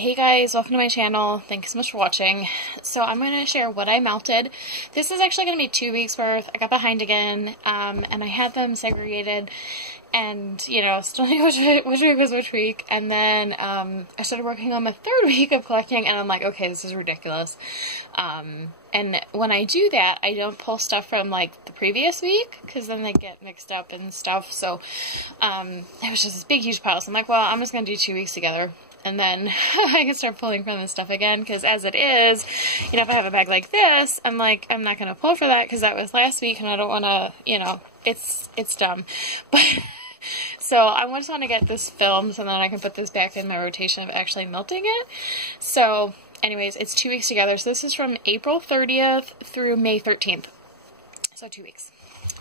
Hey guys, welcome to my channel. Thanks so much for watching. So I'm going to share what I melted. This is actually going to be 2 weeks worth. I got behind again, and I had them segregated and, you know, still knew which week was which week. And then I started working on my 3rd week of collecting, and I'm like, okay, this is ridiculous. And when I do that, I don't pull stuff from, like, the previous week, because then they get mixed up and stuff. So it was just this big, huge pile. So I'm like, well, I'm just going to do 2 weeks together. And then I can start pulling from this stuff again, because as it is, you know, if I have a bag like this, I'm like, I'm not going to pull for that because that was last week and I don't want to, you know, it's dumb. But so I just want to get this filmed so then I can put this back in my rotation of actually melting it. So anyways, it's 2 weeks together. So this is from April 30th through May 13th. So 2 weeks.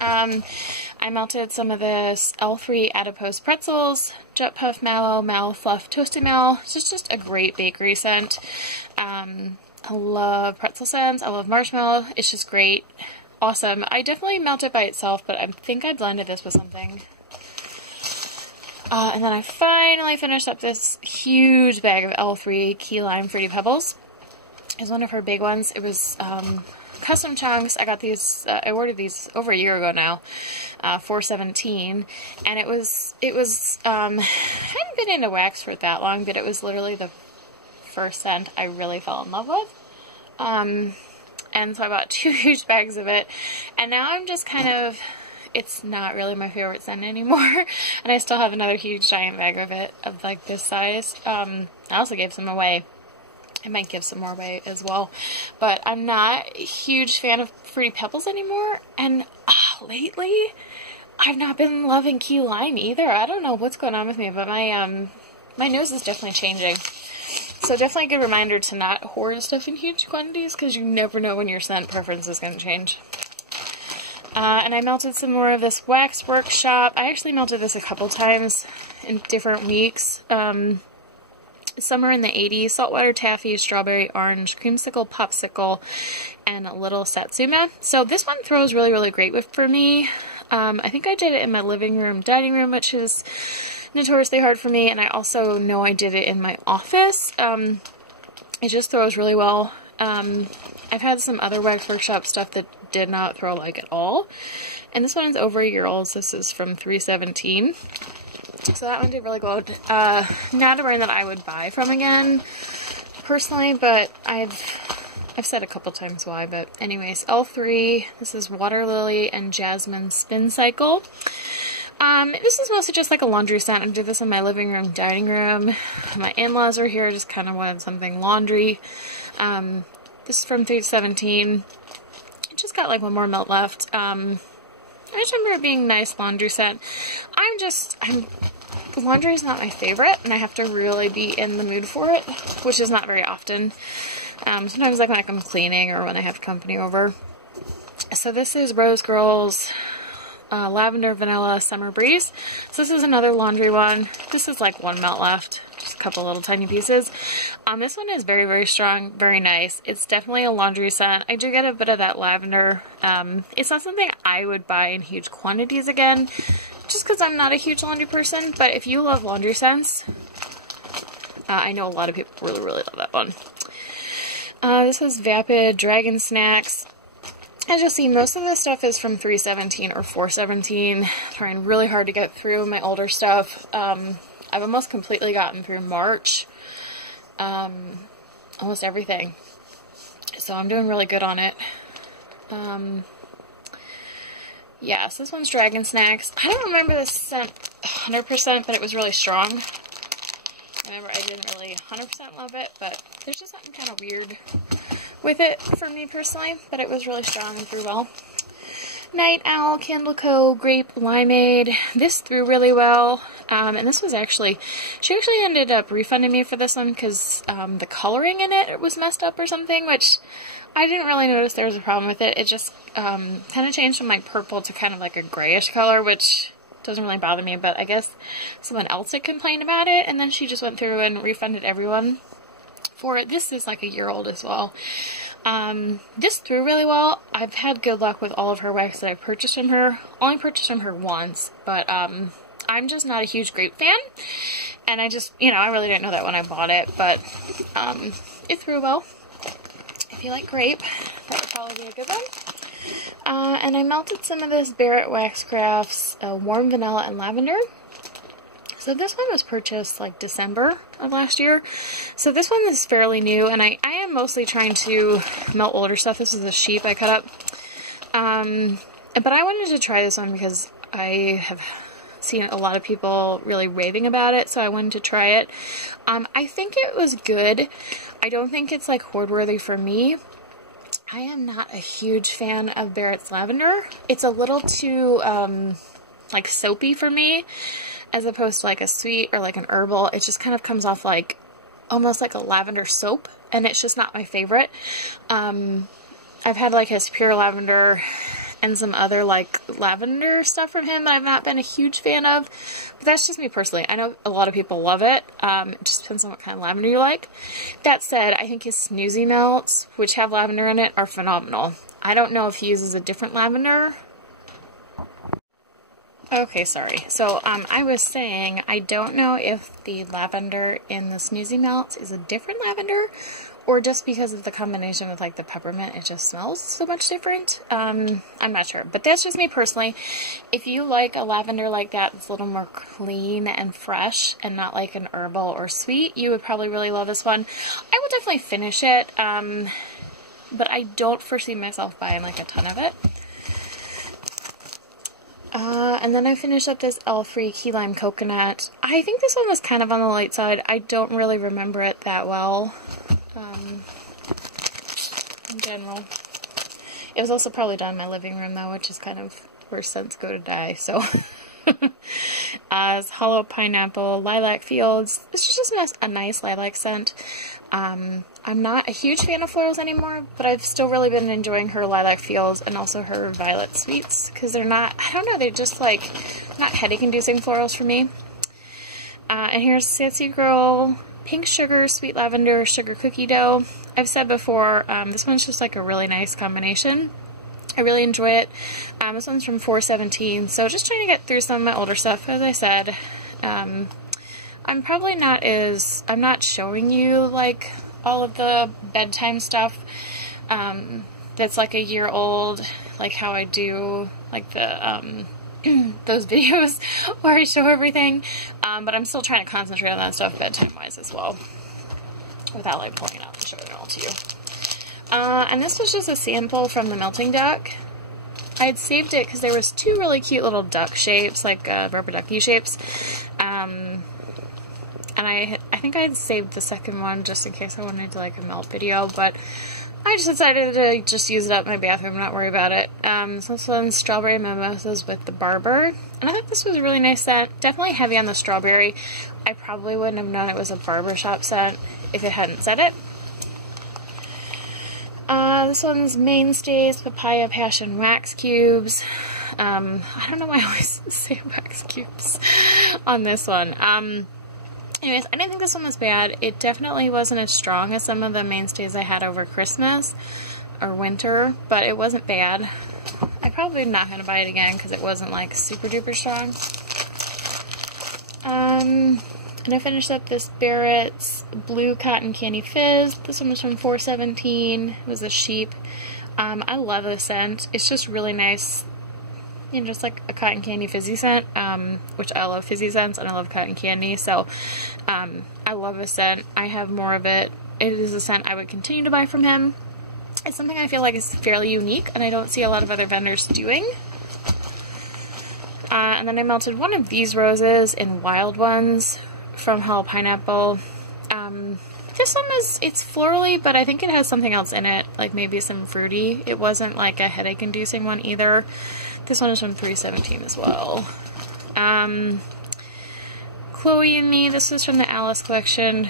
I melted some of this L3 Adipose Pretzels, Jet Puff Mallow, Mallow Fluff Toasted Mallow. It's just a great bakery scent. I love pretzel scents. I love marshmallow. It's just great. Awesome. I definitely melt it by itself, but I think I blended this with something. And then I finally finished up this huge bag of L3 Key Lime Fruity Pebbles. It was one of her big ones. It was, custom chunks. I got these, I ordered these over a year ago now, $4.17, and it was, I hadn't been into wax for that long, but it was literally the first scent I really fell in love with, and so I bought 2 huge bags of it, and now I'm just kind of, it's not really my favorite scent anymore, and I still have another huge giant bag of it, of like this size. I also gave some away. I might give some more away as well, but I'm not a huge fan of Fruity Pebbles anymore, and lately I've not been loving Key Lime either. I don't know what's going on with me, but my nose is definitely changing. So definitely a good reminder to not hoard stuff in huge quantities, because you never know when your scent preference is going to change. And I melted some more of this Wax Workshop. I actually melted this a couple times in different weeks. Summer in the 80s, Saltwater Taffy, Strawberry Orange, Creamsicle Popsicle, and a little Satsuma. So this one throws really, really great for me. I think I did it in my living room, dining room, which is notoriously hard for me, and I also know I did it in my office. It just throws really well. I've had some other Wax Workshop stuff that did not throw like at all, and this one's over a year old, so this is from 317. So that one did really good. Not a brand that I would buy from again, personally, but I've said a couple times why, but anyways, L3, this is Water Lily and Jasmine Spin Cycle. This is mostly just like a laundry scent. I did this in my living room, dining room. My in-laws are here, just kind of wanted something laundry. This is from 317. It just got like one more melt left. I just remember it being nice laundry scent. Laundry is not my favorite, and I have to really be in the mood for it, which is not very often. Sometimes like when I'm cleaning or when I have company over. So this is Rose Girls Lavender Vanilla Summer Breeze. So this is another laundry one. This is like one melt left. Just a couple little tiny pieces. This one is very, very strong, very nice. It's definitely a laundry scent. I do get a bit of that lavender. It's not something I would buy in huge quantities again, just because I'm not a huge laundry person, but if you love laundry scents, I know a lot of people really, really love that one. This is Vapid Dragon Snacks. As you'll see, most of this stuff is from 317 or 417. Trying really hard to get through my older stuff. I've almost completely gotten through March. Almost everything. So I'm doing really good on it. Yes, this one's Dragon Snacks. I don't remember this scent 100%, but it was really strong. Remember, I didn't really 100% love it, but there's just something kind of weird with it for me personally, but it was really strong and threw well. Night Owl, Candle Co. Grape Limeade. This threw really well, and this was actually, she actually ended up refunding me for this one because the coloring in it was messed up or something, which I didn't really notice there was a problem with it. It just kind of changed from like purple to kind of like a grayish color, which doesn't really bother me, but I guess someone else had complained about it, and then she just went through and refunded everyone for it. This is like a year old as well. This threw really well. I've had good luck with all of her wax that I've purchased from her. Only purchased from her once, but I'm just not a huge grape fan, and I just, you know, I really didn't know that when I bought it, but it threw well. If you like grape, that would probably be a good one. And I melted some of this Barrett Wax Crafts Warm Vanilla and Lavender. So this one was purchased like December of last year. So this one is fairly new, and I am mostly trying to melt older stuff. This is a sheep I cut up. But I wanted to try this one because I have seen a lot of people really raving about it, so I wanted to try it. I think it was good. I don't think it's like hoard worthy for me. I am not a huge fan of Barrett's Lavender. It's a little too like soapy for me, as opposed to like a sweet or like an herbal. It just kind of comes off like almost like a lavender soap, and it's just not my favorite. I've had like his pure lavender and some other like lavender stuff from him that I've not been a huge fan of, but that's just me personally. I know a lot of people love it. It just depends on what kind of lavender you like. That said, I think his Snoozy Melts, which have lavender in it, are phenomenal. I don't know if he uses a different lavender. Okay, sorry. So, I was saying, I don't know if the lavender in the Snoozy Melts is a different lavender, or just because of the combination with like the peppermint, it just smells so much different. I'm not sure, but that's just me personally. If you like a lavender like that, it's a little more clean and fresh and not like an herbal or sweet, you would probably really love this one. I will definitely finish it, but I don't foresee myself buying like a ton of it. And then I finished up this L3 Key Lime Coconut. I think this one was kind of on the light side. I don't really remember it that well, in general. It was also probably done in my living room though, which is kind of where scents go to die, so. It's Hollow Pineapple, Lilac Fields. This is just a nice lilac scent. I'm not a huge fan of florals anymore, but I've still really been enjoying her Lilac Fields and also her Violet Sweets, because they're not, I don't know, they're just like not headache-inducing florals for me. And here's Sassy Girl Pink Sugar Sweet Lavender Sugar Cookie Dough. I've said before, this one's just like a really nice combination. I really enjoy it. This one's from 417, so just trying to get through some of my older stuff, as I said. I'm probably not I'm not showing you like all of the bedtime stuff that's like a year old, like how I do like the those videos where I show everything, but I'm still trying to concentrate on that stuff bedtime wise as well, without like pulling it out and showing it all to you. And this was just a sample from the Melting Duck. I had saved it because there was two really cute little duck shapes, like rubber ducky shapes. And I think I had saved the second one just in case I wanted to like a melt video, but I just decided to just use it up in my bathroom, not worry about it. So this one's Strawberry Mimosas with the Barber. And I thought this was a really nice scent. Definitely heavy on the strawberry. I probably wouldn't have known it was a barbershop scent if it hadn't said it. This one's Mainstays Papaya Passion Wax Cubes. I don't know why I always say wax cubes on this one. Anyways, I didn't think this one was bad. It definitely wasn't as strong as some of the Mainstays I had over Christmas or winter, but it wasn't bad. I probably am not going to buy it again because it wasn't like super duper strong. And I finished up this Barrett's Blue Cotton Candy Fizz. This one was from 417. It was a sheep. I love the scent. It's just really nice. You know, just like a cotton candy fizzy scent, which I love fizzy scents and I love cotton candy, so I love this scent. I have more of it. It is a scent I would continue to buy from him. It's something I feel like is fairly unique and I don't see a lot of other vendors doing. And then I melted one of these roses in Wild Ones from Hollow Pineapple. This one it's florally, but I think it has something else in it, like maybe some fruity. It wasn't like a headache-inducing one either. This one is from 317 as well. Chloe and Me, this is from the Alice collection.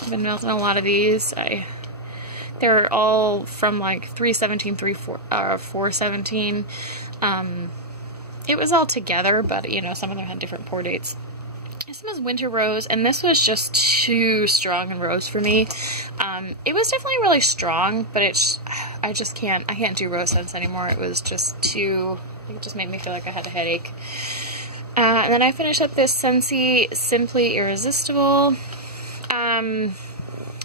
I've been melting a lot of these. They're all from like 317, 417. It was all together, but you know, some of them had different pour dates. This one was Winter Rose, and this was just too strong in rose for me. It was definitely really strong, but I can't do rose scents anymore. It was just too, it just made me feel like I had a headache. And then I finished up this Scentsy Simply Irresistible.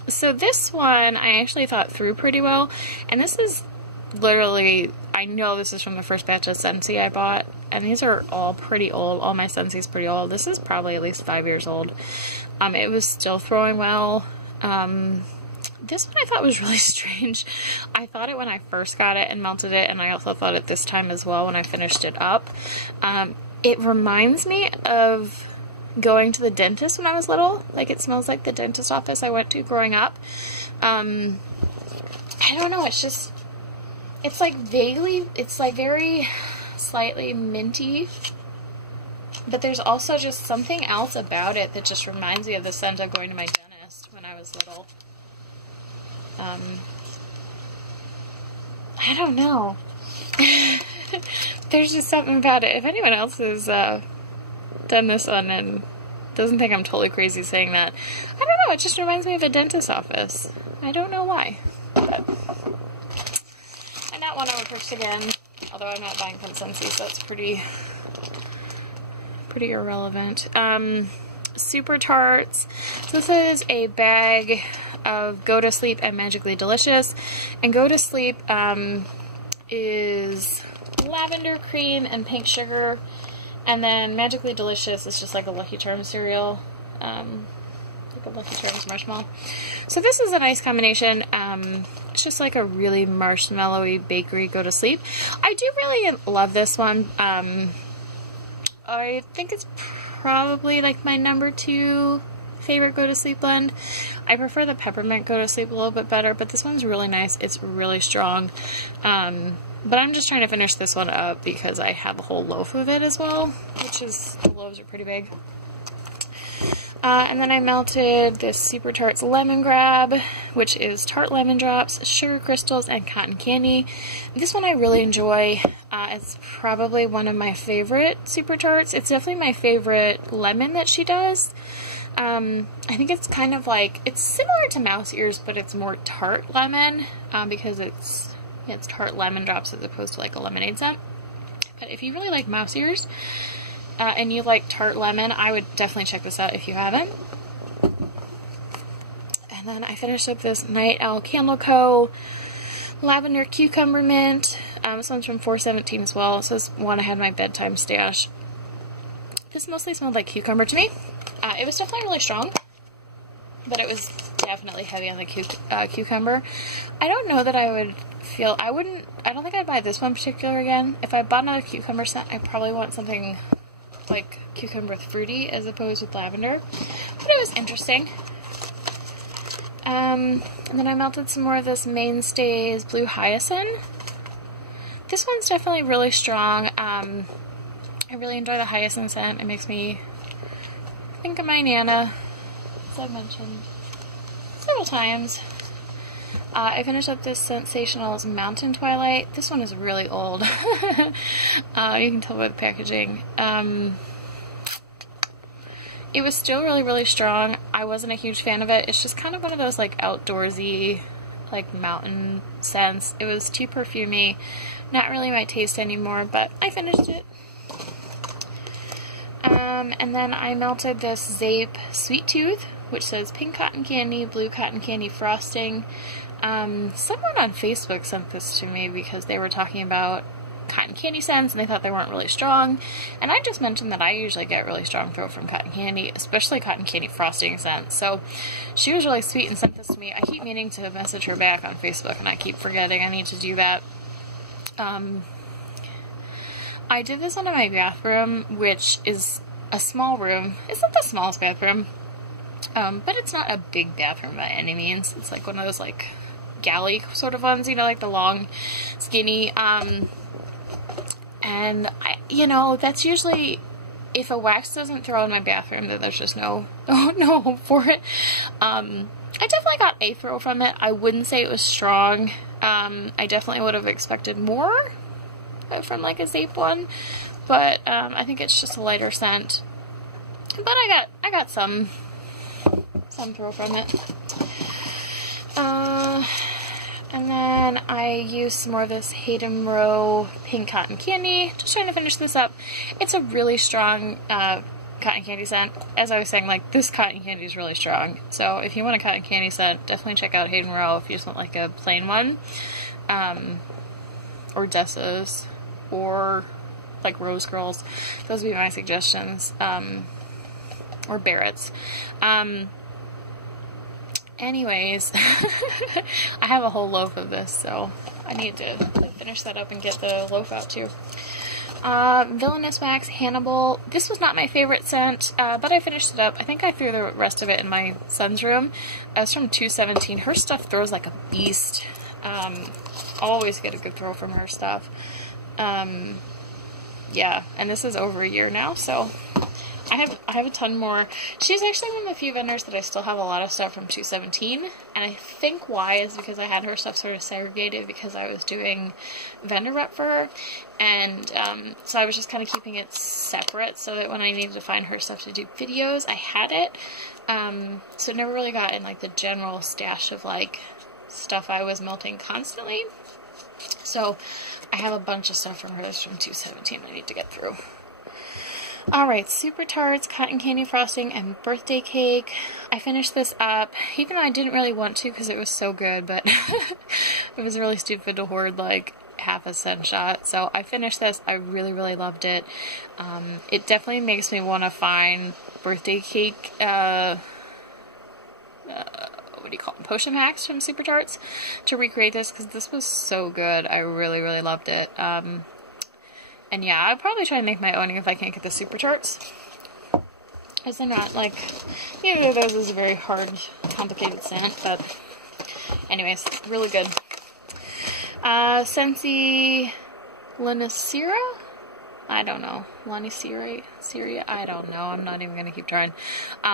So this one I actually thought through pretty well, and this is literally, I know this is from the first batch of Scentsy I bought, and these are all pretty old. All my Scentsy's pretty old. This is probably at least 5 years old. It was still throwing well. This one I thought was really strange. I thought it when I first got it and melted it, and I also thought it this time as well when I finished it up. It reminds me of going to the dentist when I was little. Like, it smells like the dentist office I went to growing up. I don't know, it's just, it's like vaguely, it's like very slightly minty, but there's also just something else about it that just reminds me of the scent of going to my dentist when I was little. I don't know. There's just something about it. If anyone else has done this one and doesn't think I'm totally crazy saying that, I don't know, it just reminds me of a dentist's office. I don't know why. But and that one I would purchase again, although I'm not buying from Scentsy, so it's pretty irrelevant. Super Tarts. So this is a bag of Go to Sleep and Magically Delicious. And Go to Sleep is lavender cream and pink sugar, and then Magically Delicious is just like a Lucky Charms cereal, like a Lucky Charms marshmallow. So this is a nice combination. It's just like a really marshmallowy bakery Go to Sleep. I do really love this one. I think it's probably like my #2 favorite Go to Sleep blend. I prefer the peppermint Go to Sleep a little bit better, but this one's really nice. It's really strong. But I'm just trying to finish this one up because I have a whole loaf of it as well, which is, the loaves are pretty big. And then I melted this Super Tarts Lemon Grab, which is tart lemon drops, sugar crystals, and cotton candy. This one I really enjoy. It's probably one of my favorite Super Tarts. It's definitely my favorite lemon that she does. I think it's kind of like, it's similar to Mouse Ears, but it's more tart lemon, because it's tart lemon drops as opposed to like a lemonade scent. But if you really like Mouse Ears, and you like tart lemon, I would definitely check this out if you haven't. And then I finished up this Night Owl Candle Co. Lavender Cucumber Mint. This one's from 417 as well. So this one I had in my bedtime stash. This mostly smelled like cucumber to me. It was definitely really strong, but it was definitely heavy on the cucumber. I don't know that I would feel, I don't think I'd buy this one particular again. If I bought another cucumber scent, I probably want something like cucumber with fruity as opposed with lavender. But it was interesting. And then I melted some more of this Mainstays Blue Hyacinth. This one's definitely really strong. I really enjoy the hyacinth scent. It makes me think of my Nana, as I've mentioned several times. I finished up this Scentsationals Mountain Twilight. This one is really old. You can tell by the packaging. It was still really, really strong. I wasn't a huge fan of it. It's just kind of one of those like outdoorsy, like mountain scents. It was too perfumey. Not really my taste anymore, but I finished it. And then I melted this Zape Sweet Tooth, which says pink cotton candy, blue cotton candy frosting. Someone on Facebook sent this to me because they were talking about cotton candy scents and they thought they weren't really strong. And I just mentioned that I usually get really strong throat from cotton candy, especially cotton candy frosting scents. So she was really sweet and sent this to me. I keep meaning to message her back on Facebook and I keep forgetting I need to do that. I did this one in my bathroom, which is a small room. It's not the smallest bathroom, but it's not a big bathroom by any means. It's like one of those like galley sort of ones, you know, like the long, skinny, and that's usually, if a wax doesn't throw in my bathroom, then there's just no hope for it. I definitely got a throw from it. I wouldn't say it was strong. I definitely would have expected more from like a Zape one, but I think it's just a lighter scent. But I got some throw from it. And then then I used some more of this Hayden Row Pink Cotton Candy, just trying to finish this up. It's a really strong cotton candy scent. As I was saying, like, this cotton candy is really strong. So if you want a cotton candy scent, definitely check out Hayden Row if you just want like a plain one. Or Dessa's, or like Rose Girls. Those would be my suggestions. Or Barrett's. Anyways, I have a whole loaf of this, so I need to finish that up and get the loaf out too. Villainous Wax Hannibal. This was not my favorite scent, but I finished it up. I think I threw the rest of it in my son's room. It's from 217. Her stuff throws like a beast. Always get a good throw from her stuff. Yeah, and this is over a year now, so I have a ton more. She's actually one of the few vendors that I still have a lot of stuff from 217, and I think why is because I had her stuff sort of segregated because I was doing vendor rep for her, and so I was just kind of keeping it separate so that when I needed to find her stuff to do videos, I had it. So it never really got in like the general stash of like stuff I was melting constantly. So I have a bunch of stuff from her that's from 217 I need to get through. Alright, Super Tarts, Cotton Candy Frosting, and Birthday Cake. I finished this up, even though I didn't really want to because it was so good, but it was really stupid to hoard like half a cent shot. So I finished this. I really, really loved it. It definitely makes me want to find Birthday Cake, what do you call them, potion packs from Super Tarts to recreate this because this was so good. I really, really loved it. And yeah, I'll probably try and make my own if I can't get the Super Tarts. Because they're not, like, neither of those is a very hard, complicated scent, but anyways, really good. Scentsy Lanicera? I don't know. Lanicera? I don't know. I'm not even going to keep trying.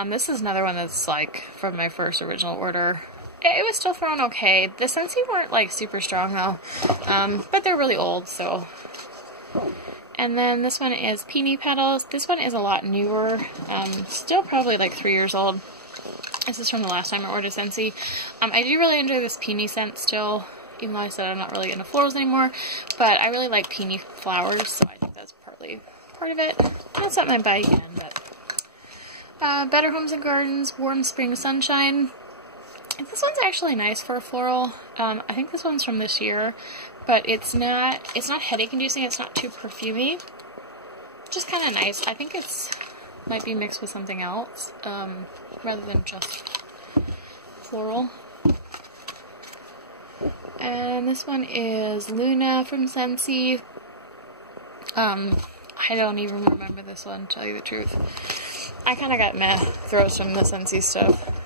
This is another one that's, like, from my first original order. It was still thrown okay. The Scentsy weren't, like, super strong, though. But they're really old, so... And then this one is Peony Petals. This one is a lot newer. Still probably like 3 years old. This is from the last time I ordered Scentsy. I do really enjoy this peony scent still, even though I said I'm not really into florals anymore. But I really like peony flowers, so I think that's partly part of it. Not something I'd buy again, but... Better Homes and Gardens, Warm Spring Sunshine. This one's actually nice for a floral. I think this one's from this year. But it's not headache inducing, it's not too perfumey. Just kind of nice. I think it's might be mixed with something else, rather than just floral. And this one is Luna from Scentsy. I don't even remember this one, to tell you the truth. I kind of got meh throws from the Scentsy stuff.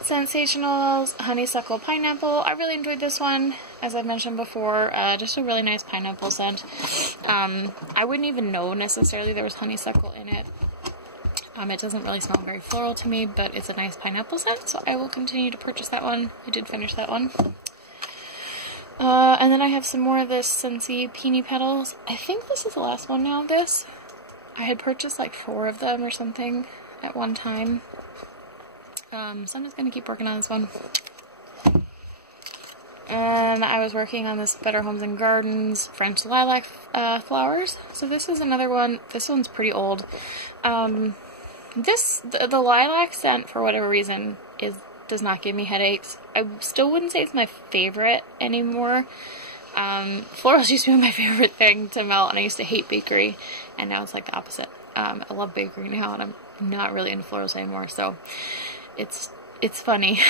Sensationals, Honeysuckle Pineapple. I really enjoyed this one, as I've mentioned before. Just a really nice pineapple scent. I wouldn't even know necessarily there was honeysuckle in it. It doesn't really smell very floral to me, but it's a nice pineapple scent, so I will continue to purchase that one. I did finish that one. And then I have some more of this Scentsy Peony Petals. I think this is the last one now of this. I had purchased like 4 of them or something at one time. So I'm just going to keep working on this one. And I was working on this Better Homes and Gardens French Lilac flowers. So this is another one. This one's pretty old. The lilac scent, for whatever reason, does not give me headaches. I still wouldn't say it's my favorite anymore. Florals used to be my favorite thing to melt, and I used to hate bakery, and now it's like the opposite. I love bakery now, and I'm not really into florals anymore, so it's funny.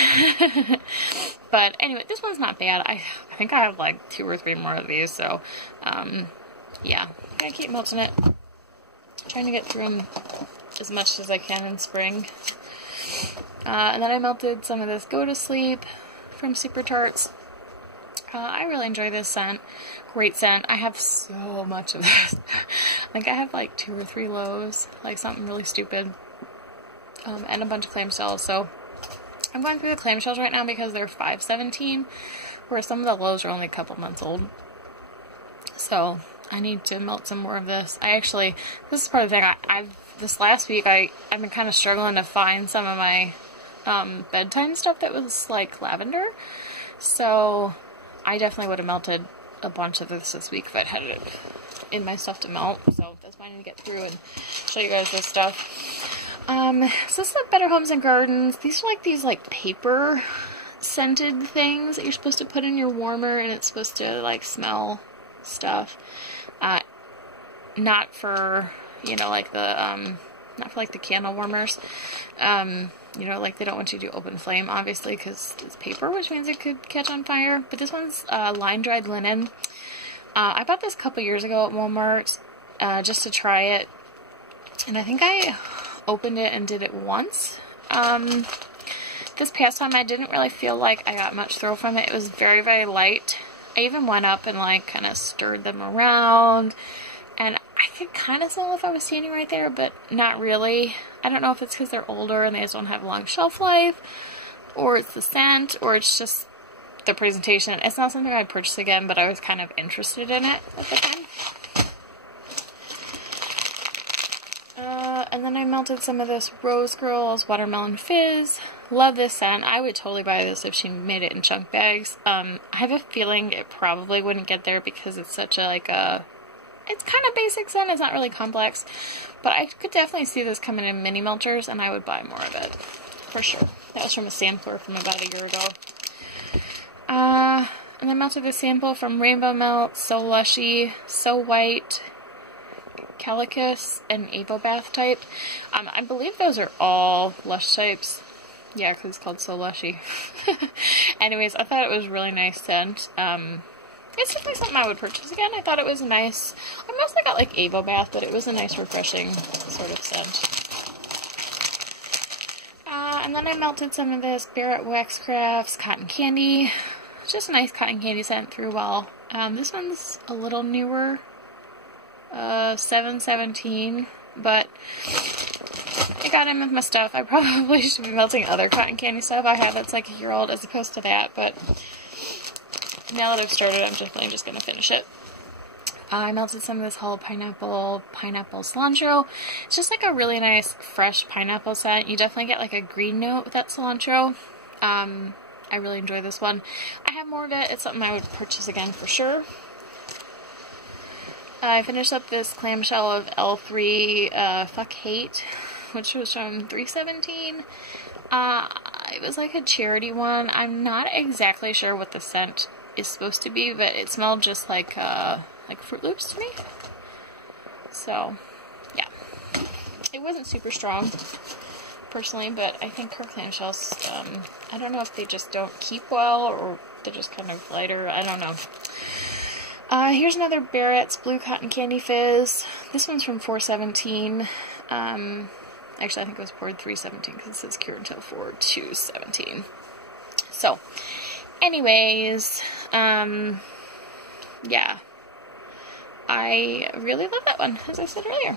But anyway, this one's not bad. I think I have like 2 or 3 more of these, so yeah, I'm gonna keep melting it. Trying to get through them as much as I can in spring. And then I melted some of this Go to Sleep from Super Tarts. I really enjoy this scent. Great scent. I have so much of this. I think I have like 2 or 3 loaves, like something really stupid. And a bunch of clamshells. So I'm going through the clamshells right now because they're $5.17, whereas some of the loaves are only a couple months old. So I need to melt some more of this. This is part of the thing. This last week I've been kind of struggling to find some of my bedtime stuff that was like lavender. So I definitely would have melted a bunch of this week if I'd had it in my stuff to melt. So that's why I need to get through and show you guys this stuff. So this is like Better Homes and Gardens. These are like these like paper scented things that you're supposed to put in your warmer, and it's supposed to like smell stuff. Not for, you know, like the not for like the candle warmers. You know, like they don't want you to do open flame, obviously, because it's paper, which means it could catch on fire. But this one's line dried linen. I bought this a couple years ago at Walmart just to try it, and I think I opened it and did it once. This past time I didn't really feel like I got much throw from it. It was very, very light. I even went up and like kind of stirred them around, and I could kind of smell if I was standing right there, but not really. I don't know if it's because they're older and they just don't have long shelf life, or it's the scent, or it's just the presentation. It's not something I'd purchase again, but I was kind of interested in it at the time. And then I melted some of this Rose Girls Watermelon Fizz. Love this scent. I would totally buy this if she made it in chunk bags. I have a feeling it probably wouldn't get there because it's such a it's kind of basic scent. It's not really complex, but I could definitely see this coming in mini melters, and I would buy more of it for sure. That was from a sampler from about a year ago. And I melted the sample from Rainbow Melt, So Lushy, So White, Calicus, and Avobath type. I believe those are all Lush types. Yeah, because it's called So Lushy. Anyways, I thought it was really nice scent. It's definitely something I would purchase again. I thought it was nice. I mostly got like Avobath, but it was a nice, refreshing sort of scent. And then I melted some of this Barrett Wax Crafts Cotton Candy. Just a nice cotton candy scent through well. This one's a little newer. 717, but I got in with my stuff. I probably should be melting other cotton candy stuff I have that's like a year old as opposed to that, but now that I've started, I'm definitely just going to finish it. I melted some of this whole pineapple cilantro. It's just like a really nice fresh pineapple scent. You definitely get like a green note with that cilantro. I really enjoy this one. I have more of it. It's something I would purchase again for sure. I finished up this clamshell of L3 Fuck Hate, which was from 317. It was like a charity one. I'm not exactly sure what the scent is supposed to be, but it smelled just like Fruit Loops to me. So, yeah. It wasn't super strong, personally, but I think her clamshells, I don't know if they just don't keep well, or they're just kind of lighter. I don't know. Here's another Barrett's Blue Cotton Candy Fizz. This one's from 417. Actually, I think it was poured 317 because it says cure until 4/2/17. So, anyways, yeah. I really love that one, as I said earlier.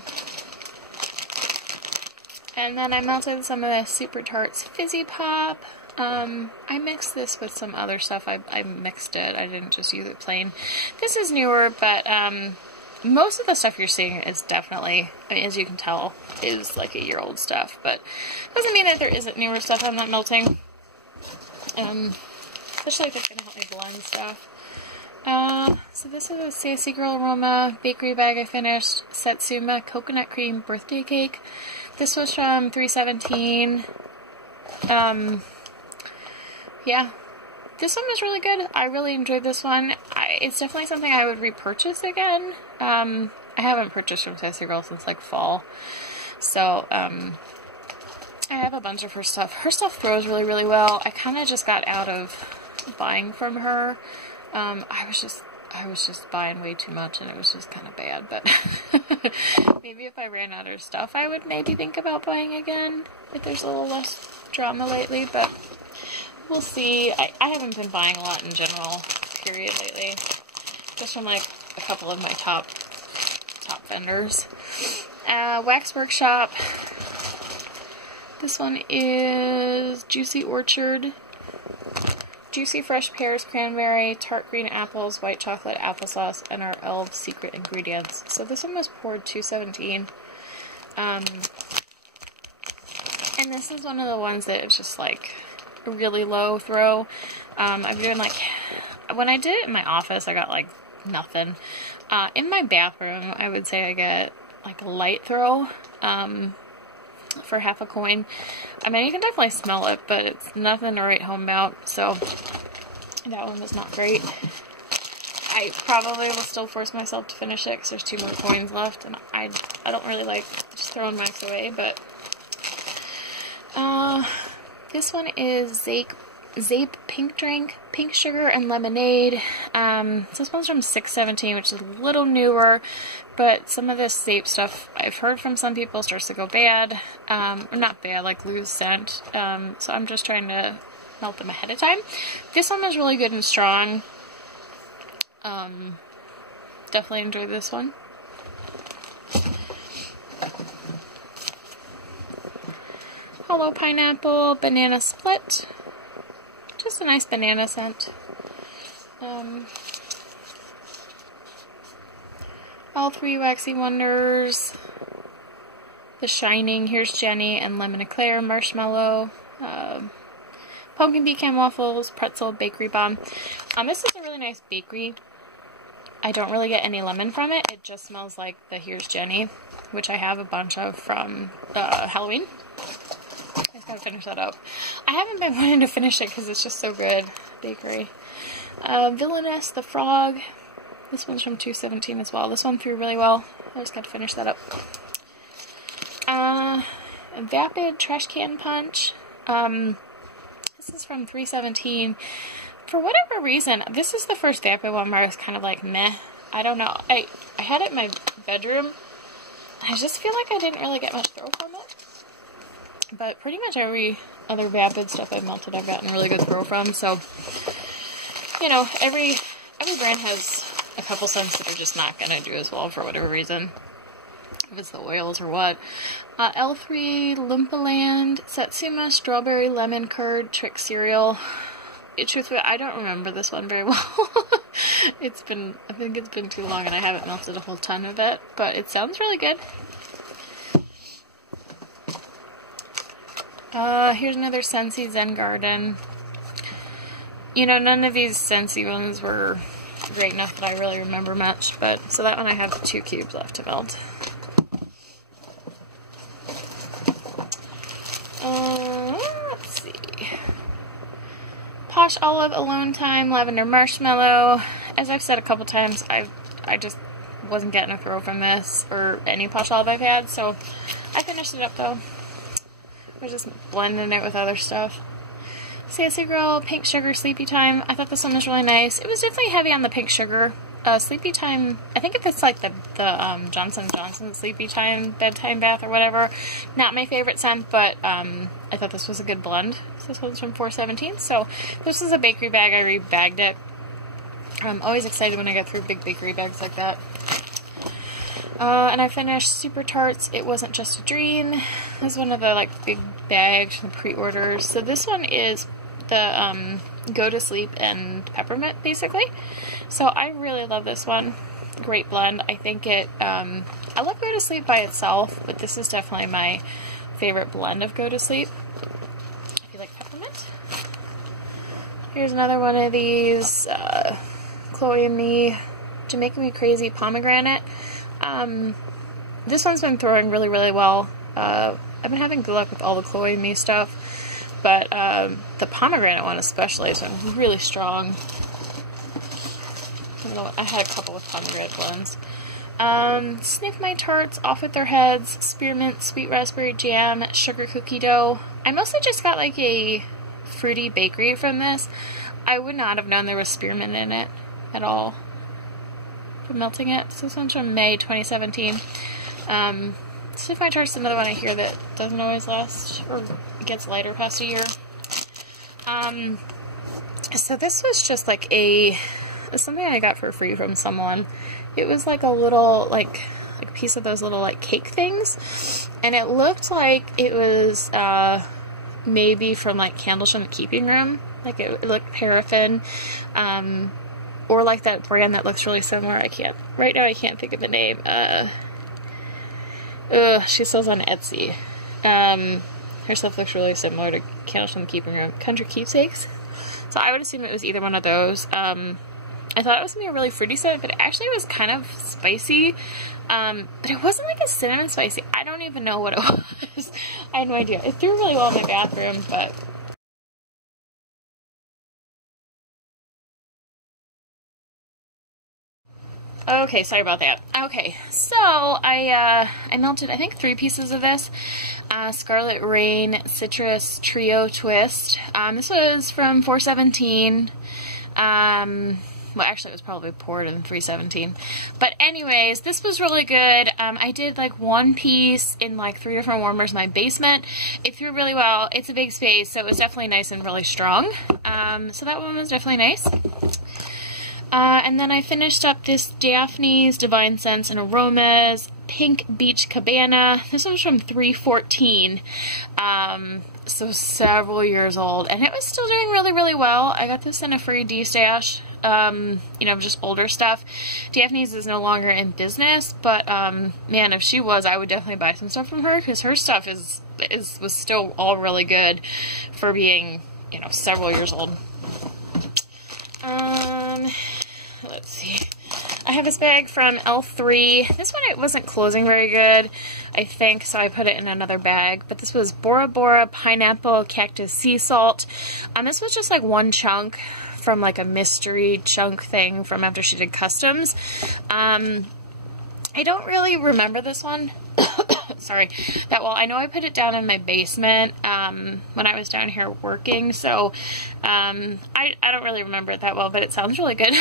And then I melted some of the Super Tarts Fizzy Pop. I mixed this with some other stuff. I mixed it. I didn't just use it plain. This is newer, but most of the stuff you're seeing is definitely, I mean, as you can tell, is like a year-old stuff. But doesn't mean that there isn't newer stuff I'm not melting. Especially if it's going to help me blend stuff. So this is a Sassy Girl Aroma bakery bag I finished. Satsuma Coconut Cream Birthday Cake. This was from 317. Yeah, this one was really good. I really enjoyed this one. It's definitely something I would repurchase again. I haven't purchased from Sassy Girl since like fall. So, I have a bunch of her stuff. Her stuff throws really, really well. I kind of just got out of buying from her. I was just buying way too much, and it was just kind of bad, but maybe if I ran out of stuff, I would maybe think about buying again, if there's a little less drama lately, but we'll see. I haven't been buying a lot in general, period, lately, just from like a couple of my top vendors. Wax Workshop. This one is Juicy Orchard. Juicy fresh pears, cranberry, tart green apples, white chocolate, applesauce, and our Elves secret ingredients. So this one was poured 217. And this is one of the ones that it's just like, a really low throw. I'm doing like, when I did it in my office, I got like nothing. In my bathroom, I would say I get like a light throw for half a coin. I mean, you can definitely smell it, but it's nothing to write home about, so that one was not great. I probably will still force myself to finish it because there's 2 more coins left, and I don't really like just throwing mics away, but this one is Zape Pink Drink, Pink Sugar and Lemonade. This one's from 617, which is a little newer, but some of this Zape stuff I've heard from some people starts to go bad, or not bad, like lose scent, so I'm just trying to melt them ahead of time. This one was really good and strong. Definitely enjoyed this one. Hollow Pineapple Banana Split. Just a nice banana scent. L3 Waxy Wonders. The Shining, Here's Jenny, and Lemon Eclair Marshmallow. Pumpkin Pecan Waffles, Pretzel Bakery Bomb. This is a really nice bakery. I don't really get any lemon from it. It just smells like the Here's Jenny, which I have a bunch of from Halloween. I just gotta finish that up. I haven't been wanting to finish it because it's just so good. Bakery. Villainous, the Frog. This one's from 217 as well. This one threw really well. I just gotta finish that up. Vapid Trash Can Punch. This is from 317. For whatever reason, this is the first Vapid one where I was kind of like, meh. I don't know. I had it in my bedroom. I just feel like I didn't really get much throw from it. But pretty much every other Vapid stuff I've melted, I've gotten really good throw from. So, you know, every brand has a couple scents that are just not going to do as well for whatever reason. If it's the oils or what. L3 Lumpaland Satsuma Strawberry Lemon Curd Trick Cereal. Truthfully, I don't remember this one very well. I think it's been too long and I haven't melted a whole ton of it, but it sounds really good. Here's another Scentsy Zen Garden. You know, none of these Scentsy ones were great enough that I really remember much, but so that one I have 2 cubes left to melt. Let's see. Posh Olive Alone Time Lavender Marshmallow. As I've said a couple times, I just wasn't getting a throw from this or any Posh Olive I've had, so I finished it up though. I was just blending it with other stuff. Sassy Girl Pink Sugar Sleepy Time. I thought this one was really nice. It was definitely heavy on the pink sugar. Sleepy Time, I think if it's like the Johnson & Johnson Sleepy Time bedtime bath or whatever, not my favorite scent, but I thought this was a good blend. So this one's from 417. So this is a bakery bag. I rebagged it. I'm always excited when I get through big bakery bags like that. And I finished Super Tarts It Wasn't Just a Dream. This is one of the like big bags from the pre-orders. So this one is the Go to Sleep and Peppermint, basically. So I really love this one. Great blend. I think it, I love Go to Sleep by itself, but this is definitely my favorite blend of Go to Sleep. If you like peppermint. Here's another one of these, Chloe and Me, Jamaican Me Crazy Pomegranate. This one's been throwing really, really well. I've been having good luck with all the Chloe and Me stuff, but the pomegranate one especially has been really strong. I had a couple with pomegranate blends. Sniff My Tarts, Off With Their Heads, Spearmint, Sweet Raspberry Jam, Sugar Cookie Dough. I mostly just got like a fruity bakery from this. I would not have known there was spearmint in it at all from melting it. So this one's from May 2017. Sniff My Tarts is another one I hear that doesn't always last, or it gets lighter past a year. So this was just like something I got for free from someone. It was like a little, like a piece of those little, like, cake things. And it looked like it was, maybe from, like, Candles from the Keeping Room. Like, it looked paraffin. Or like that brand that looks really similar. Right now I can't think of the name. She sells on Etsy. Her stuff looks really similar to Candles from the Keeping Room. Country Keepsakes. So I would assume it was either one of those. I thought it was going to be a really fruity scent, but it actually was kind of spicy. But it wasn't like a cinnamon spicy. I don't even know what it was. I had no idea. It threw really well in my bathroom, but... Okay, sorry about that. Okay, so I melted, I think, 3 pieces of this Scarlet Rain Citrus Trio Twist. This was from 417. Well, actually, it was probably poured in 317. But anyways, this was really good. I did like 1 piece in like 3 different warmers in my basement. It threw really well. It's a big space, so it was definitely nice and really strong. So that one was definitely nice. And then I finished up this Daphne's Divine Scents and Aromas Pink Beach Cabana. This one was from 314. So several years old. And it was still doing really, really well. I got this in a free D-stash. You know, just older stuff. Daphne's is no longer in business, but, man, if she was, I would definitely buy some stuff from her, because her stuff was still all really good for being, you know, several years old. Let's see. I have this bag from L3. This one, it wasn't closing very good, I think, so I put it in another bag. But this was Bora Bora Pineapple Cactus Sea Salt. This was just like 1 chunk from like a mystery chunk thing from after she did customs. I don't really remember this one. Sorry, that well. I know I put it down in my basement when I was down here working, so I don't really remember it that well, but it sounds really good.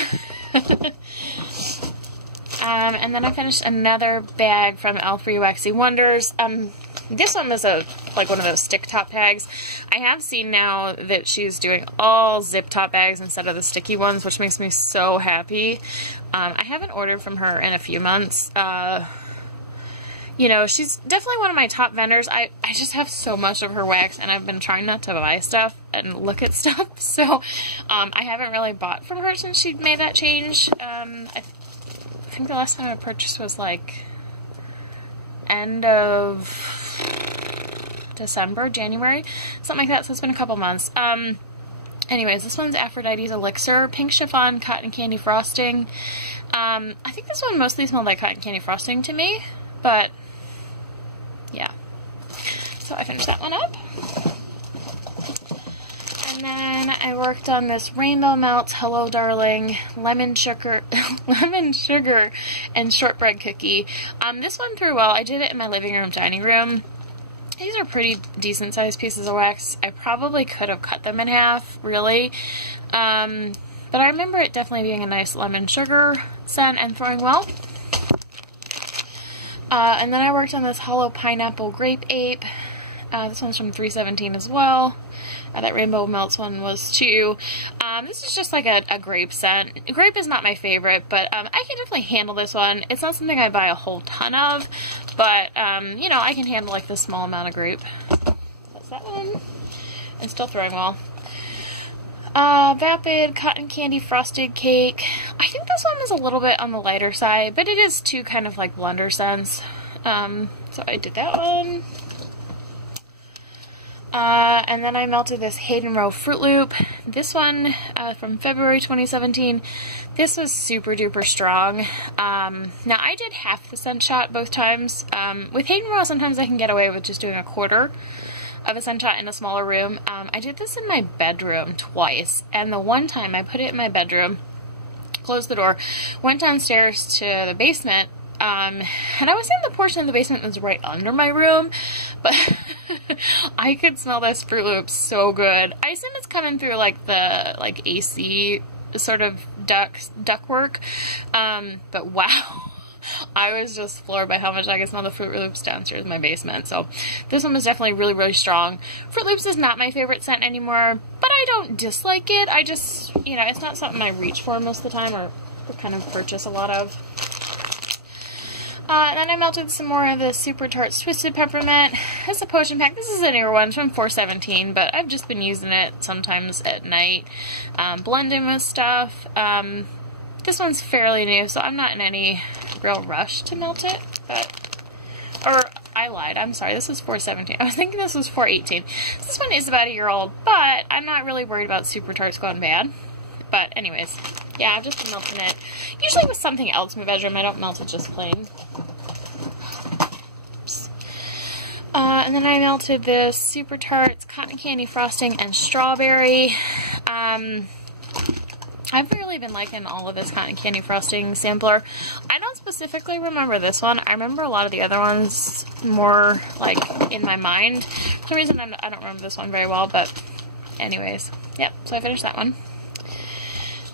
And then I finished another bag from L3 Waxy Wonders. This one was like one of those stick top bags. I have seen now that she's doing all zip top bags instead of the sticky ones, which makes me so happy. I haven't ordered from her in a few months. You know, she's definitely one of my top vendors. I just have so much of her wax, and I've been trying not to buy stuff and look at stuff, so I haven't really bought from her since she made that change. I think the last time I purchased was like end of December, January, something like that, so it's been a couple months. Anyways, this one's Aphrodite's Elixir, pink chiffon cotton candy frosting. I think this one mostly smelled like cotton candy frosting to me, but yeah. So I finished that one up. And then I worked on this Rainbow Melts Hello Darling lemon sugar and shortbread cookie. This one threw well. I did it in my living room, dining room. These are pretty decent sized pieces of wax. I probably could have cut them in half, really. But I remember it definitely being a nice lemon sugar scent and throwing well. And then I worked on this Hollow Pineapple Grape Ape. This one's from 317 as well. That Rainbow Melts one was too. This is just like a grape scent. Grape is not my favorite, but I can definitely handle this one. It's not something I buy a whole ton of, but you know, I can handle like the small amount of grape. That's that one. And still throwing well. Vapid Cotton Candy Frosted Cake. I think this one was a little bit on the lighter side, but it is 2 kind of like blender scents. So I did that one. And then I melted this Hayden Row Fruit Loop. This one from February 2017. This was super duper strong. Now I did half the scent shot both times. With Hayden Row, sometimes I can get away with just doing a quarter of a scent shot in a smaller room. I did this in my bedroom twice, and the one time I put it in my bedroom, closed the door, went downstairs to the basement, and I was in the portion of the basement that was right under my room, but I could smell this Fruit Loop so good. I assume it's coming through like the AC sort of ductwork, but wow. I was just floored by how much I could smell the Fruit Loops downstairs in my basement. So this one was definitely really, really strong. Fruit Loops is not my favorite scent anymore, but I don't dislike it. I just, you know, it's not something I reach for most of the time or kind of purchase a lot of. Then I melted some more of the Super Tarts Twisted Peppermint. It's a potion pack. This is a newer one. It's from 417, but I've just been using it sometimes at night, blending with stuff. This one's fairly new, so I'm not in any real rush to melt it, but, or I lied. I'm sorry. This is 417. I was thinking this was 418. This one is about a year old, but I'm not really worried about Super Tarts going bad. But anyways, yeah, I've just been melting it. Usually with something else in my bedroom. I don't melt it just plain. Oops. And then I melted this Super Tarts cotton candy frosting and strawberry. I've really been liking all of this cotton candy frosting sampler. I don't specifically remember this one. I remember a lot of the other ones more like in my mind. For some reason I don't remember this one very well, but anyways. Yep, so I finished that one.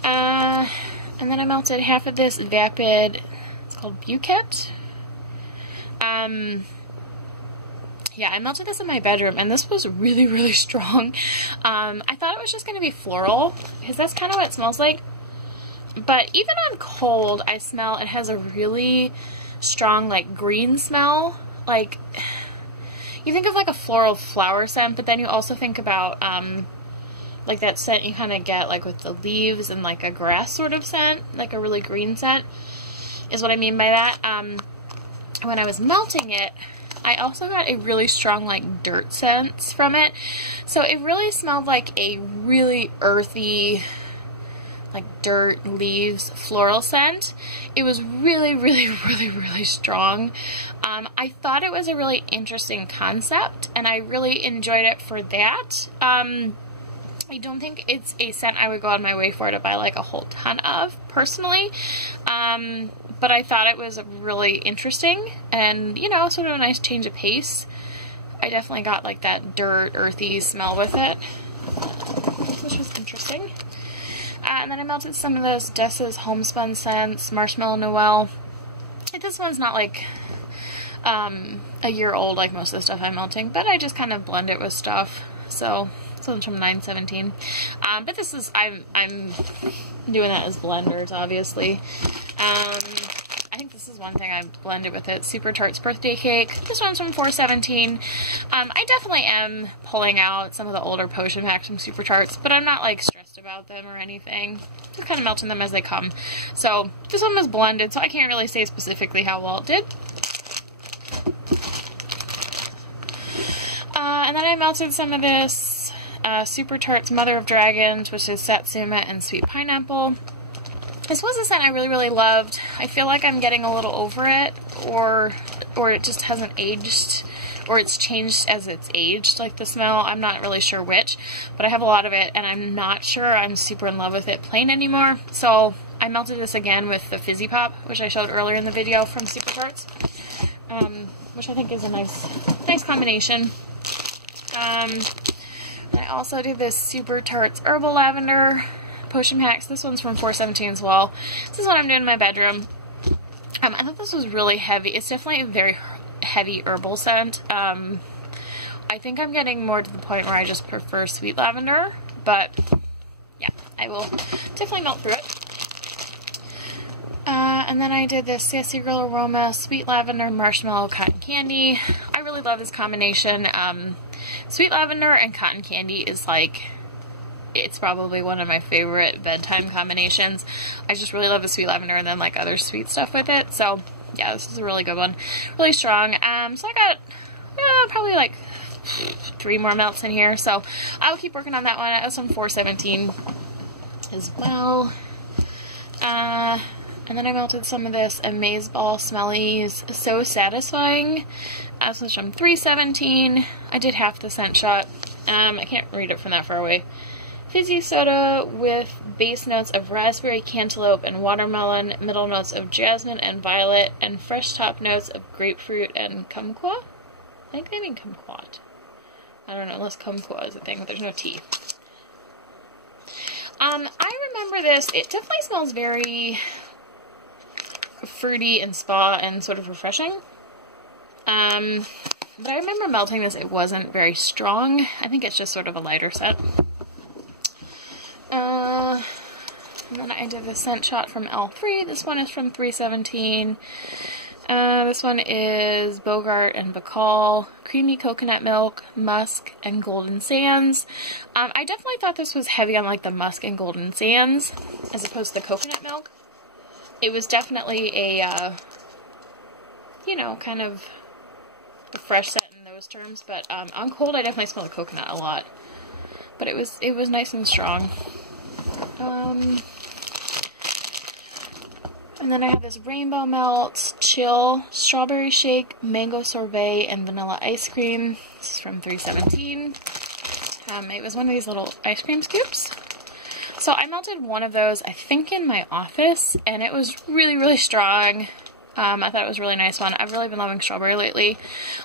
And then I melted half of this Vapid, it's called Buket. Yeah, I melted this in my bedroom, and this was really, really strong. I thought it was just going to be floral, because that's kind of what it smells like. But even on cold, I smell it has a really strong, like, green smell. Like, you think of, like, a floral flower scent, but then you also think about, like, that scent you kind of get, like, with the leaves and, like, a grass sort of scent. Like, a really green scent is what I mean by that. When I was melting it, I also got a really strong, like, dirt scent from it. So it really smelled like a really earthy, like, dirt, leaves, floral scent. It was really, really, really, really strong. I thought it was a really interesting concept, and I really enjoyed it for that. I don't think it's a scent I would go on my way for to buy, like, a whole ton of, personally. But I thought it was really interesting and, you know, sort of a nice change of pace. I definitely got, like, that dirt, earthy smell with it, which was interesting. And then I melted some of those Dessa's Homespun scents, Marshmallow Noel. This one's not, like, a year old like most of the stuff I'm melting, but I just kind of blend it with stuff. So this one's from 917. But this is, I'm doing that as blenders, obviously. I think this is one thing I blended with it. Super Tarts Birthday Cake. This one's from 417. I definitely am pulling out some of the older potion packs from Super Tarts, but I'm not, like, stressed about them or anything. Just kind of melting them as they come. So this one was blended, so I can't really say specifically how well it did. And then I melted some of this Super Tarts Mother of Dragons, which is Satsuma and Sweet Pineapple. This was a scent I really, really loved. I feel like I'm getting a little over it, or it just hasn't aged, or it's changed as it's aged, like the smell. I'm not really sure which, but I have a lot of it, and I'm not sure I'm super in love with it plain anymore. So I melted this again with the Fizzy Pop, which I showed earlier in the video from Super Tarts, which I think is a nice combination. I also did this Super Tarts Herbal Lavender potion packs. This one's from 417 as well. This is what I'm doing in my bedroom. I thought this was really heavy. It's definitely a very heavy herbal scent. I think I'm getting more to the point where I just prefer sweet lavender, but yeah, I will definitely melt through it. And then I did this Sassy Girl Aroma Sweet Lavender Marshmallow Cotton Candy. I really love this combination. Sweet lavender and cotton candy is, like, it's probably one of my favorite bedtime combinations. I just really love the sweet lavender and then, like, other sweet stuff with it. So yeah, this is a really good one. Really strong. So I got probably like 3 more melts in here. So I'll keep working on that one. That was from 417 as well. And then I melted some of this Amazeball Smellies So Satisfying. This was from 317. I did half the scent shot. I can't read it from that far away. Fizzy soda with base notes of raspberry, cantaloupe, and watermelon, middle notes of jasmine and violet, and fresh top notes of grapefruit and kumquat. I think they mean kumquat. I don't know, unless kumquat is a thing, but there's no tea. I remember this. It definitely smells very fruity and spa and sort of refreshing. But I remember melting this. It wasn't very strong. I think it's just sort of a lighter scent. And then I did the scent shot from L3. This one is from 317. This one is Bogart and Bacall, creamy coconut milk, musk, and golden sands. I definitely thought this was heavy on, like, the musk and golden sands as opposed to the coconut milk. It was definitely a, you know, kind of a fresh scent in those terms, but on cold I definitely smell the coconut a lot. But it was nice and strong. And then I have this Rainbow Melt Chill Strawberry Shake, Mango Sorbet, and Vanilla Ice Cream. This is from 317. It was one of these little ice cream scoops. So I melted one of those, I think, in my office, and it was really, really strong. I thought it was a really nice one. I've really been loving strawberry lately.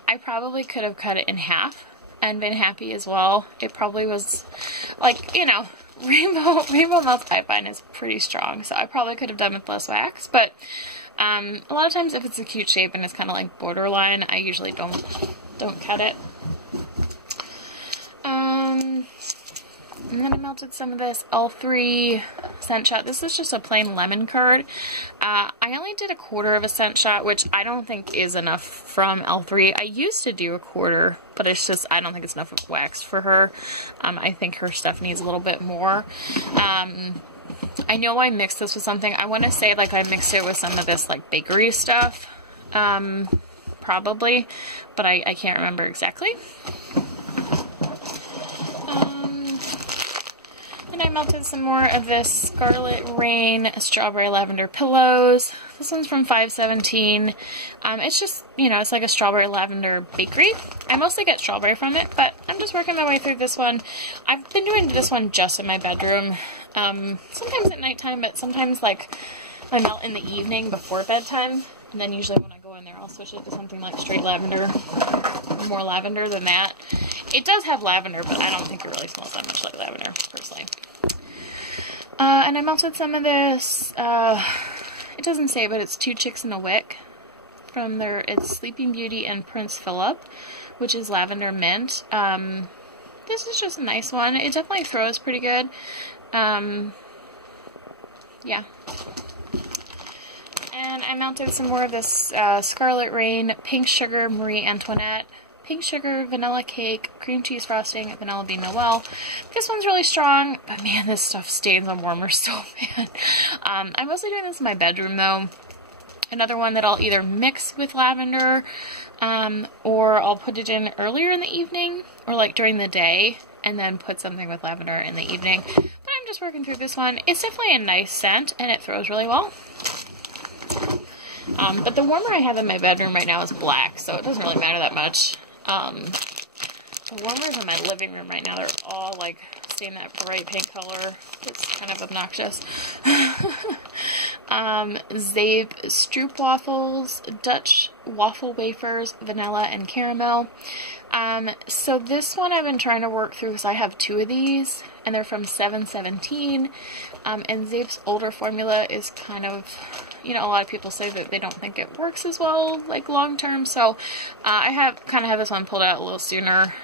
I probably could have cut it in half and been happy as well. It probably was, like, you know, Rainbow Melt I find is pretty strong, so I probably could have done with less wax, but a lot of times if it's a cute shape and it's kind of like borderline, I usually don't cut it. And then I melted some of this L3 scent shot. This is just a plain lemon curd. I only did a quarter of a scent shot, which I don't think is enough from L3. I used to do a quarter, but it's just, I don't think it's enough of wax for her. I think her stuff needs a little bit more. I know I mixed this with something. I want to say like I mixed it with some of this like bakery stuff, probably, but I can't remember exactly. And I melted some more of this Scarlet Rain Strawberry Lavender Pillows. This one's from 517. It's just, you know, it's like a strawberry lavender bakery. I mostly get strawberry from it, but I'm just working my way through this one. I've been doing this one just in my bedroom. Sometimes at nighttime, but sometimes like I melt in the evening before bedtime. And then usually when I go in there, I'll switch it to something like straight lavender, more lavender than that. It does have lavender, but I don't think it really smells that much like lavender, personally. And I melted some of this, it doesn't say, but it's Two Chicks in a Wick from it's Sleeping Beauty and Prince Philip, which is lavender mint. This is just a nice one. It definitely throws pretty good. Yeah. And I melted some more of this Scarlet Rain Pink Sugar Marie Antoinette, Pink Sugar Vanilla Cake, Cream Cheese Frosting, Vanilla Bean Noel. This one's really strong, but man, this stuff stains on warmers so bad. I'm mostly doing this in my bedroom though. Another one that I'll either mix with lavender, or I'll put it in earlier in the evening, or like during the day, and then put something with lavender in the evening. But I'm just working through this one. It's definitely a nice scent, and it throws really well. But the warmer I have in my bedroom right now is black, so it doesn't really matter that much. The warmers in my living room right now, they're all like seeing that bright pink color. It's kind of obnoxious. Zabe Stroop Waffles, Dutch Waffle Wafers, Vanilla and Caramel. So this one I've been trying to work through because I have two of these, and they're from 717. And Zabe's older formula is kind of, you know, a lot of people say that they don't think it works as well, like long term. So I kind of have this one pulled out a little sooner.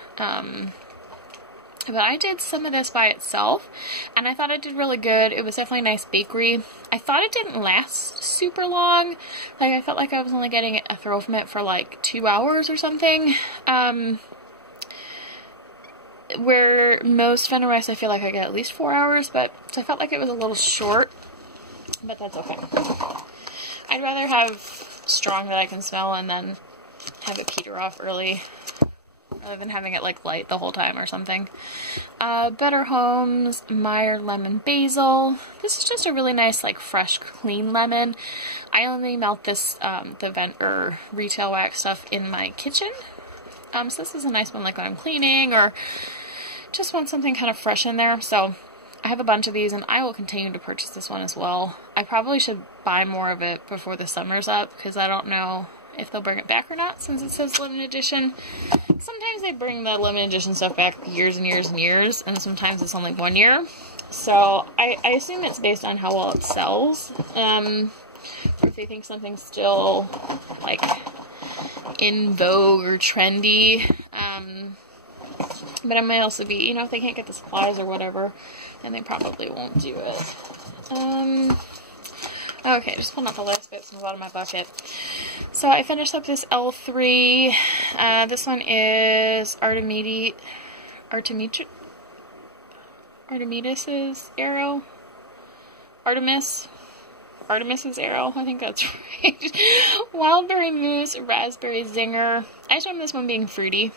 But I did some of this by itself, and I thought it did really good. It was definitely a nice bakery. I thought it didn't last super long. Like, I felt like I was only getting a throw from it for like 2 hours or something. Where most Fenner Rice, I feel like I get at least 4 hours, but so I felt like it was a little short, but that's okay. I'd rather have strong that I can smell and then have it peter off early, rather than having it like light the whole time or something. Better Homes Meyer Lemon Basil. This is just a really nice, like, fresh, clean lemon. I only melt this, the retail wax stuff in my kitchen. So this is a nice one like when I'm cleaning or just want something kind of fresh in there. So I have a bunch of these, and I will continue to purchase this one as well. I probably should buy more of it before the summer's up, because I don't know if they'll bring it back or not, since it says limited edition. Sometimes they bring the limited edition stuff back years and years and years, and sometimes it's only 1 year. So I assume it's based on how well it sells, or if they think something's still like in vogue or trendy. But it might also be, you know, if they can't get the supplies or whatever, then they probably won't do it. Okay, just pulling out the last bits from the bottom of my bucket. So I finished up this L3. This one is Artemides's Arrow. Artemis. Artemis's Arrow. I think that's right. Wildberry Mousse, Raspberry Zinger. I just remember this one being fruity.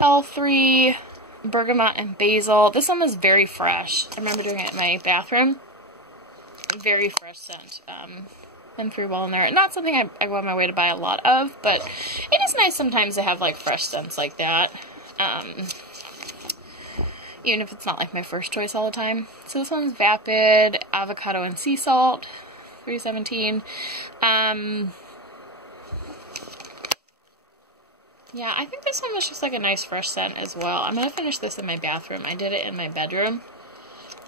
L3, Bergamot and Basil. This one was very fresh. I remember doing it in my bathroom. Very fresh scent. And threw well in there. Not something I go on my way to buy a lot of, but it is nice sometimes to have like fresh scents like that. Even if it's not like my first choice all the time. So this one's Vapid, Avocado and Sea Salt, $3.17. Yeah, I think this one was just like a nice fresh scent as well. I'm going to finish this in my bathroom. I did it in my bedroom.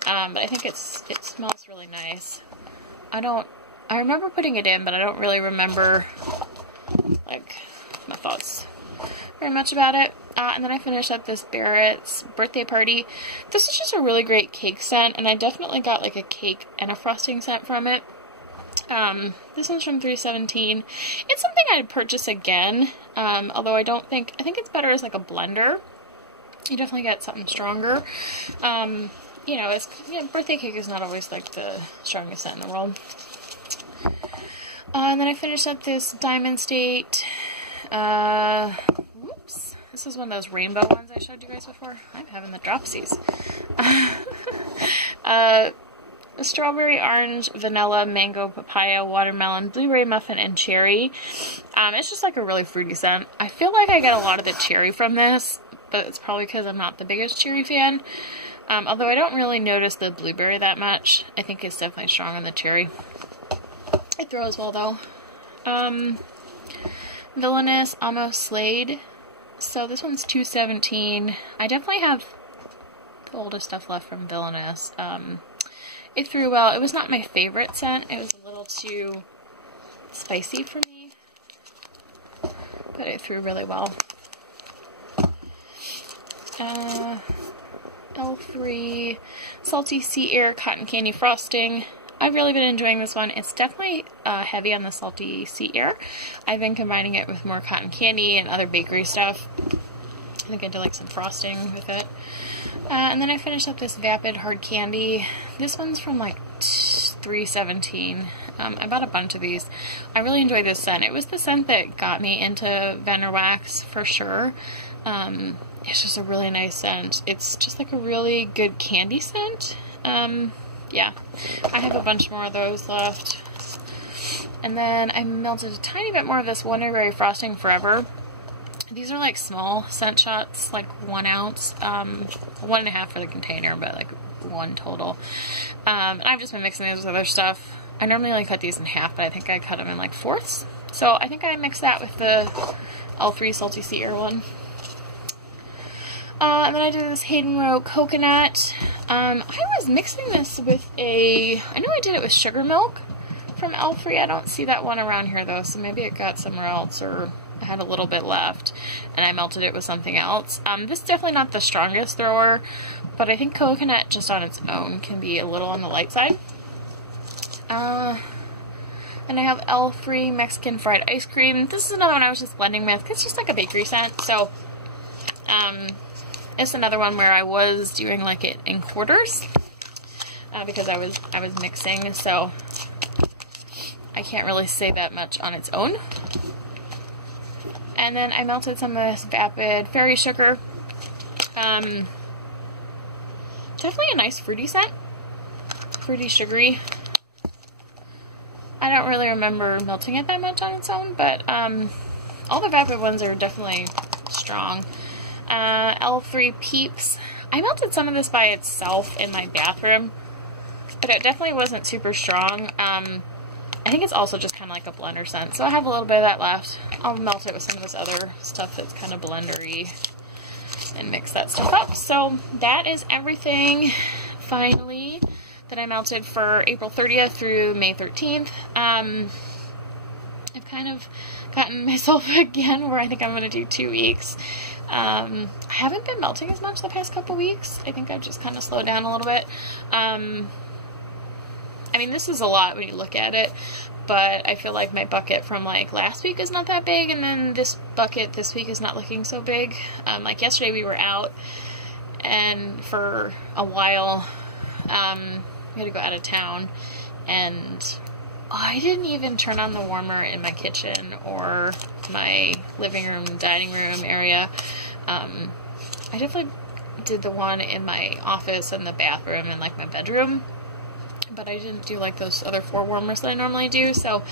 But I think it smells really nice. I remember putting it in, but I don't really remember, like, my thoughts very much about it. And then I finished up this Barrett's Birthday Party. This is just a really great cake scent, and I definitely got, like, a cake and a frosting scent from it. This one's from $3.17. It's something I'd purchase again, although I think it's better as, like, a blender. You definitely get something stronger. You know, birthday cake is not always, like, the strongest scent in the world. And then I finished up this Diamond State. Whoops. This is one of those rainbow ones I showed you guys before. I'm having the dropsies. Strawberry, orange, vanilla, mango, papaya, watermelon, blueberry muffin, and cherry. It's just like a really fruity scent. I feel like I get a lot of the cherry from this, but it's probably because I'm not the biggest cherry fan. Although I don't really notice the blueberry that much. I think it's definitely strong on the cherry. It throws well though. Villainous Amo Slade. So this one's $2.17. I definitely have the oldest stuff left from Villainous. It threw well. It was not my favorite scent. It was a little too spicy for me. But it threw really well. L3 Salty Sea Air Cotton Candy Frosting. I've really been enjoying this one. It's definitely heavy on the Salty Sea Air. I've been combining it with more cotton candy and other bakery stuff. I think I did like some frosting with it. And then I finished up this Vapid Hard Candy. This one's from like $3.17. I bought a bunch of these. I really enjoy this scent. It was the scent that got me into Vanderwax for sure. It's just a really nice scent. It's just like a really good candy scent. Yeah, I have a bunch more of those left. And then I melted a tiny bit more of this Wonderberry Frosting Forever. These are like small scent shots, like 1 ounce, 1.5 for the container, but like 1 total. And I've just been mixing these with other stuff. I normally like cut these in half, but I think I cut them in like 4ths. So I think I mixed that with the L3 Salty Sea Air one. And then I did this Hayden Row Coconut. I was mixing this with I know I did it with sugar milk from L3. I don't see that one around here though, so maybe it got somewhere else, or I had a little bit left and I melted it with something else. This is definitely not the strongest thrower, but I think coconut just on its own can be a little on the light side. And I have L3 Mexican Fried Ice Cream. This is another one I was just blending with. It's just like a bakery scent, so it's another one where I was doing like it in quarters because I was mixing, so I can't really say that much on its own. And then I melted some of this Vapid Fairy Sugar. Definitely a nice fruity scent. Fruity, sugary. I don't really remember melting it that much on its own, but all the Vapid ones are definitely strong. L3 Peeps. I melted some of this by itself in my bathroom, but it definitely wasn't super strong. I think it's also just kind of like a blender scent, so I have a little bit of that left. I'll melt it with some of this other stuff that's kind of blendery and mix that stuff up. So that is everything, finally, that I melted for April 30th through May 13th. I've kind of gotten myself again where I think I'm going to do 2 weeks. I haven't been melting as much the past couple weeks. I think I've just kind of slowed down a little bit. I mean, this is a lot when you look at it, but I feel like my bucket from like last week is not that big, and then this bucket this week is not looking so big. Like yesterday we were out, and for a while We had to go out of town, and I didn't even turn on the warmer in my kitchen or my living room, dining room area. I definitely did the one in my office and the bathroom and like my bedroom, but I didn't do like those other 4 warmers that I normally do. So,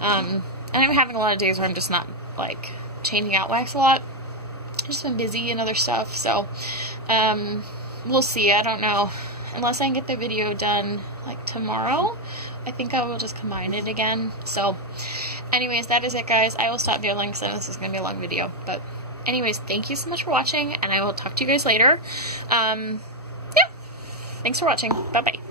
and I'm having a lot of days where I'm just not like changing out wax a lot. I've just been busy and other stuff. So, we'll see. I don't know. Unless I can get the video done like tomorrow, I think I will just combine it again. So, anyways, that is it, guys. I will stop there because I know this is going to be a long video. But, anyways, thank you so much for watching, and I will talk to you guys later. Yeah. Thanks for watching. Bye-bye.